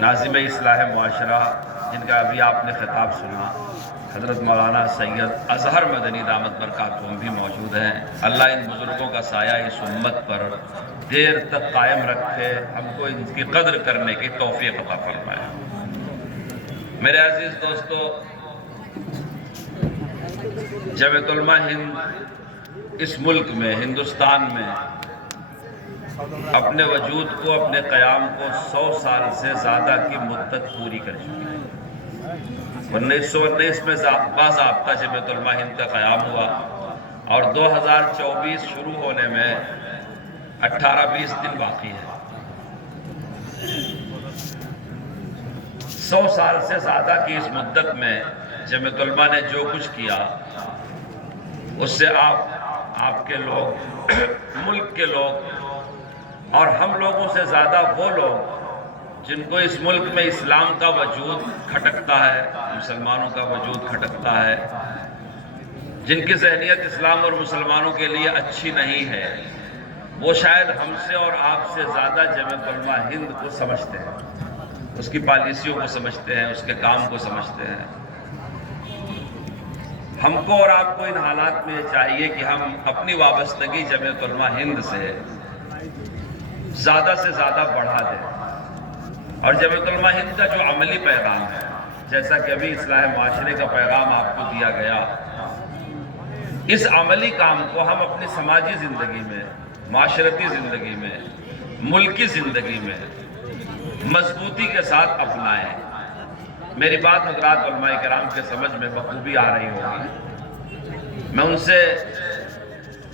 ناظم اصلاح معاشرہ جن کا ابھی آپ نے خطاب سنا، حضرت مولانا سید اظہر مدنی دامت برکاتہم بھی موجود ہیں۔ اللہ ان بزرگوں کا سایہ اس امت پر دیر تک قائم رکھے، ہم کو ان کی قدر کرنے کی توفیق عطا فرمائے۔ میرے عزیز دوستو، جمعیت علماء ہند اس ملک میں، ہندوستان میں اپنے وجود کو، اپنے قیام کو 100 سال سے زیادہ کی مدت پوری کر چکی ہے۔ 1919 میں باضابطہ جمعیت علماء ہند کا قیام ہوا اور 2024 شروع ہونے میں 18-20 دن باقی ہے۔ 100 سال سے زیادہ کی اس مدت میں جمعیت علماء نے جو کچھ کیا، اس سے آپ کے لوگ، ملک کے لوگ اور ہم لوگوں سے زیادہ وہ لوگ جن کو اس ملک میں اسلام کا وجود کھٹکتا ہے، مسلمانوں کا وجود کھٹکتا ہے، جن کی ذہنیت اسلام اور مسلمانوں کے لیے اچھی نہیں ہے، وہ شاید ہم سے اور آپ سے زیادہ جمعیت علماء ہند کو سمجھتے ہیں، اس کی پالیسیوں کو سمجھتے ہیں، اس کے کام کو سمجھتے ہیں۔ ہم کو اور آپ کو ان حالات میں یہ چاہیے کہ ہم اپنی وابستگی جمعیت علماء ہند سے زیادہ بڑھا دیں، اور جمعیت علماء ہند کا جو عملی پیغام ہے، جیسا کہ ابھی اصلاح معاشرے کا پیغام آپ کو دیا گیا، اس عملی کام کو ہم اپنی سماجی زندگی میں، معاشرتی زندگی میں، ملکی زندگی میں مضبوطی کے ساتھ اپنائیں۔ میری بات حضرات علماء کرام کے سمجھ میں بخوبی آ رہی ہوگی۔ میں ان سے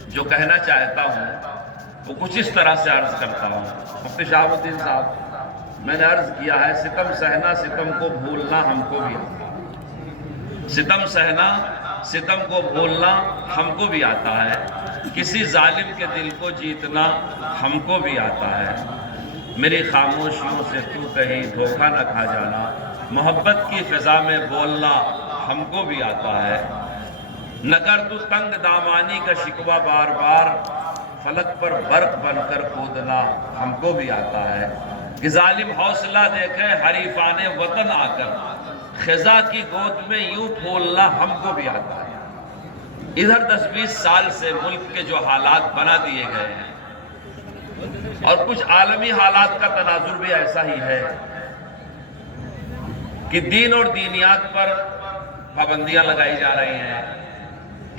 جو کہنا چاہتا ہوں وہ کچھ اس طرح سے عرض کرتا ہوں۔ مفتی شہاب الدین صاحب، میں نے عرض کیا ہے، ستم سہنا، ستم کو بھولنا ہم کو بھی آتا ہے۔ ستم سہنا، ستم کو بھولنا ہم کو بھی آتا ہے۔ کسی ظالم کے دل کو جیتنا ہم کو بھی آتا ہے۔ میری خاموشیوں سے تو کہیں دھوکہ نہ کھا جانا، محبت کی فضا میں بولنا ہم کو بھی آتا ہے۔ نہ کر تو تنگ دامانی کا شکوہ بار بار، فلک پر برق بن کر کودنا ہم کو بھی آتا ہے۔ کہ ظالم حوصلہ دیکھے حریفان وطن آ کر، خزاں کی گود میں یوں پھولنا ہم کو بھی آتا ہے۔ ادھر 10-20 سال سے ملک کے جو حالات بنا دیے گئے ہیں، اور کچھ عالمی حالات کا تناظر بھی ایسا ہی ہے کہ دین اور دینیات پر پابندیاں لگائی جا رہی ہیں۔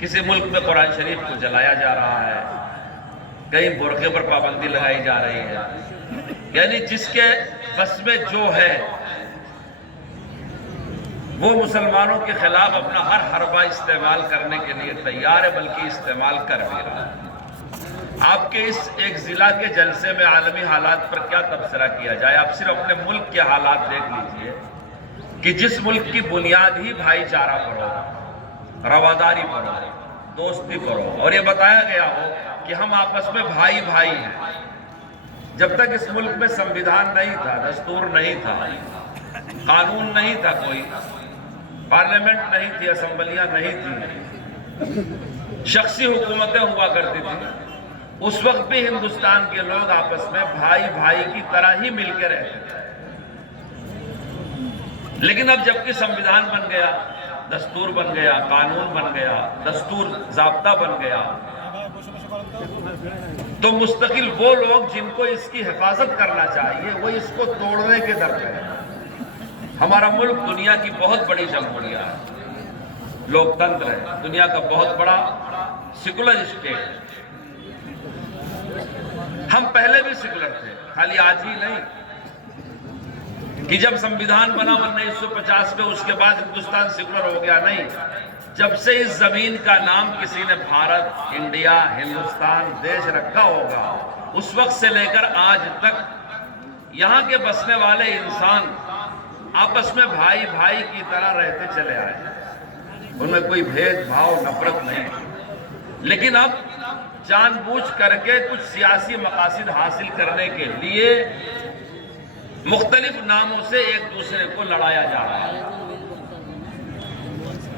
کسی ملک میں قرآن شریف کو جلایا جا رہا ہے، کہیں برقعے پر پابندی لگائی جا رہی ہے۔ یعنی جس کے بس میں جو ہے وہ مسلمانوں کے خلاف اپنا ہر حربہ استعمال کرنے کے لیے تیار ہے، بلکہ استعمال کر بھی رہا ہے۔ آپ کے اس ایک ضلع کے جلسے میں عالمی حالات پر کیا تبصرہ کیا جائے؟ آپ صرف اپنے ملک کے حالات دیکھ لیجئے کہ جس ملک کی بنیاد ہی بھائی چارہ پر ہو، رواداری پر ہو، دوستی پر ہو، اور یہ بتایا گیا ہو کہ ہم آپس میں بھائی بھائی ہیں۔ جب تک اس ملک میں سمویدھان نہیں تھا، دستور نہیں تھا، قانون نہیں تھا، کوئی پارلیمنٹ نہیں تھی، اسمبلیاں نہیں تھی، شخصی حکومتیں ہوا کرتی تھیں، اس وقت بھی ہندوستان کے لوگ آپس میں بھائی بھائی کی طرح ہی مل کے رہتے تھے۔ لیکن اب جبکہ سمویدھان بن گیا، دستور بن گیا، قانون بن گیا، دستور ضابطہ بن گیا، تو مستقل وہ لوگ جن کو اس کی حفاظت کرنا چاہیے وہ اس کو توڑنے کے در پہ ہیں۔ ہمارا ملک دنیا کی بہت بڑی جمہوریہ ہے، لوکتنتر ہے، دنیا کا بہت بڑا سیکولر اسٹیٹ ہے۔ ہم پہلے بھی سیکولر تھے، خالی آج ہی نہیں کہ جب سمویدھان بنا 1950 میں اس کے بعد ہندوستان سیکولر ہو گیا، نہیں۔ جب سے اس زمین کا نام کسی نے بھارت، انڈیا، ہندوستان دیش رکھا ہوگا، اس وقت سے لے کر آج تک یہاں کے بسنے والے انسان آپس میں بھائی بھائی کی طرح رہتے چلے آئے، ان میں کوئی بھید بھاؤ، نفرت نہیں۔ لیکن اب جان بوجھ کر کے کچھ سیاسی مقاصد حاصل کرنے کے لیے مختلف ناموں سے ایک دوسرے کو لڑایا جا رہا ہے۔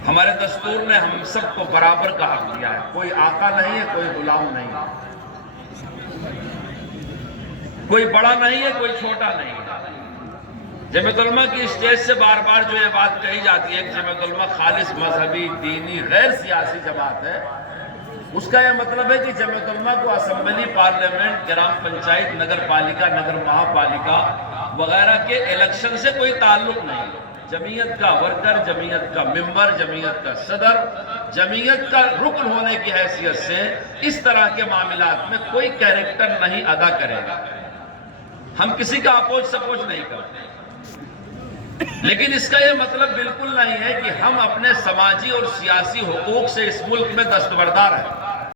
ہمارے دستور نے ہم سب کو برابر کا حق دیا ہے، کوئی آقا نہیں ہے، کوئی غلام نہیں ہے، کوئی بڑا نہیں ہے، کوئی چھوٹا نہیں ہے۔ جمعیت علماء کی اسٹیج سے بار بار جو یہ بات کہی جاتی ہے کہ جمعیت علماء خالص مذہبی، دینی، غیر سیاسی جماعت ہے، اس کا یہ مطلب ہے کہ جمعیت علماء کو اسمبلی، پارلیمنٹ، گرام پنچایت، نگر پالیکا، نگر مہا پالیکا وغیرہ کے الیکشن سے کوئی تعلق نہیں۔ جمعیت کا ورکر، جمعیت کا ممبر، جمعیت کا صدر، جمعیت کا رکن ہونے کی حیثیت سے اس طرح کے معاملات میں کوئی کیریکٹر نہیں ادا کرے گا۔ ہم کسی کا اپوز سپوز نہیں کرتے، لیکن اس کا یہ مطلب بالکل نہیں ہے کہ ہم اپنے سماجی اور سیاسی حقوق سے اس ملک میں دستبردار ہیں۔